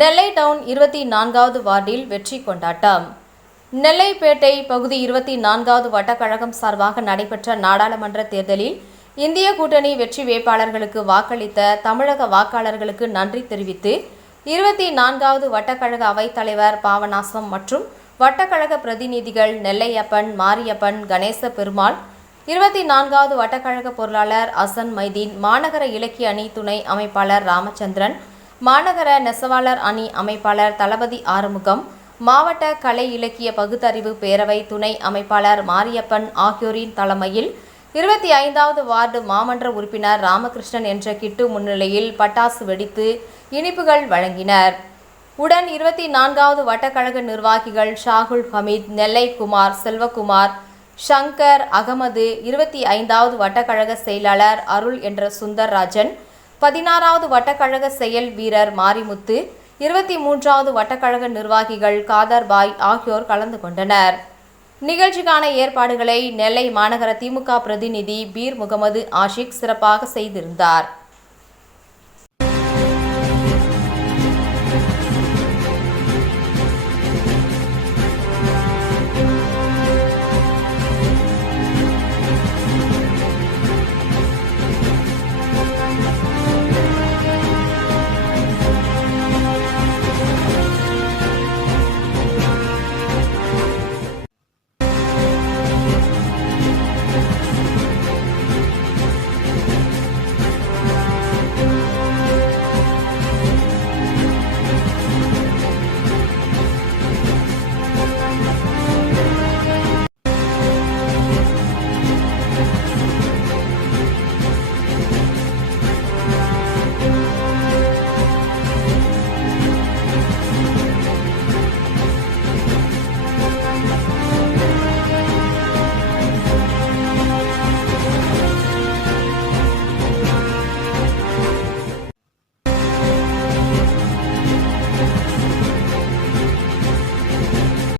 நெல்லை down 24வது வார்டில் வெற்றி கொண்டாட்டம். நெல்லைப்பேட்டை பகுதி 24வது வட்டக்கழகம் சார்பாக நடைபெற்ற நாடாளுமன்ற தேர்தலில் இந்திய கூட்டணி வெற்றி வேட்பாளர்களுக்கு வாக்களித்த தமிழக வாக்காளர்களுக்கு நன்றி தெரிவித்து 24வது வட்டக்கழக அவைத்தலைவர் பாபநாசம் மற்றும் வட்டக்கழக பிரதிநிதிகள் நெல்லையப்பன், மாரியப்பன், கணேச பெருமாள், 24வது வட்டக்கழக பொருளாளர் அசன் மைதீன், மாநகர இலக்கிய அணி துணை அமைப்பாளர் ராமச்சந்திரன், மாநகர நெசவாளர் அணி அமைப்பாளர் தளபதி ஆறுமுகம், மாவட்ட கலை இலக்கிய பகுத்தறிவு பேரவை துணை அமைப்பாளர் மாரியப்பன் ஆகியோரின் தலைமையில் 25வது வார்டு மாமன்ற உறுப்பினர் ராமகிருஷ்ணன் என்ற கிட்டு முன்னிலையில் பட்டாசு வெடித்து இனிப்புகள் வழங்கினர். உடன் 24வது வட்டக்கழக நிர்வாகிகள் ஷாகுல் ஹமீத், நெல்லை குமார், செல்வகுமார், ஷங்கர், அகமது, 25வது வட்டக்கழக செயலாளர் அருள் என்ற சுந்தர்ராஜன், 16வது வட்டக்கழக செயல் வீரர் மாரிமுத்து, 23வது வட்டக்கழக நிர்வாகிகள் காதர்பாய் ஆகியோர் கலந்து கொண்டனர். நிகழ்ச்சிக்கான ஏற்பாடுகளை நெல்லை மாநகர திமுக பிரதிநிதி பீர் முகமது ஆஷிக் சிறப்பாக செய்திருந்தார்.